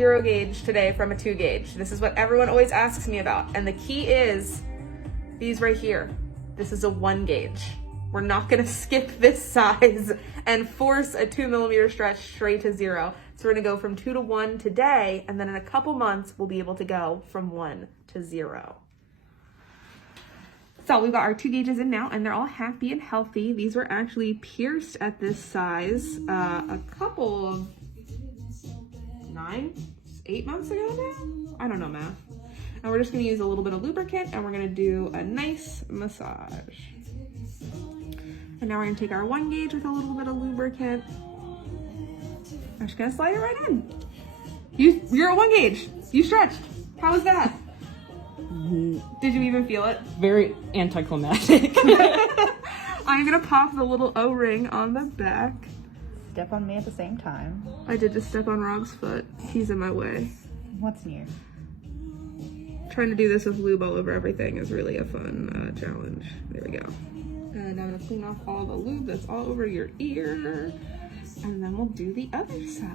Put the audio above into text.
0 gauge today from a 2 gauge. This is what everyone always asks me about. And the key is these right here. This is a 1 gauge. We're not gonna skip this size and force a 2mm stretch straight to 0. So we're gonna go from 2 to 1 today, and then in a couple months, we'll be able to go from 1 to 0. So we've got our 2 gauges in now, and they're all happy and healthy. These were actually pierced at this size a couple of 8 months ago now? I don't know math. And we're just gonna use a little bit of lubricant, and we're gonna do a nice massage. And now we're gonna take our 1 gauge with a little bit of lubricant. I'm just gonna slide it right in. You're at 1 gauge. You stretched. How was that? Did you even feel it? Very anticlimactic. I'm gonna pop the little O-ring on the back. Step on me at the same time. I did just step on Rob's foot. He's in my way. What's new? Trying to do this with lube all over everything is really a fun challenge. There we go. And I'm gonna clean off all the lube that's all over your ear. And then we'll do the other side.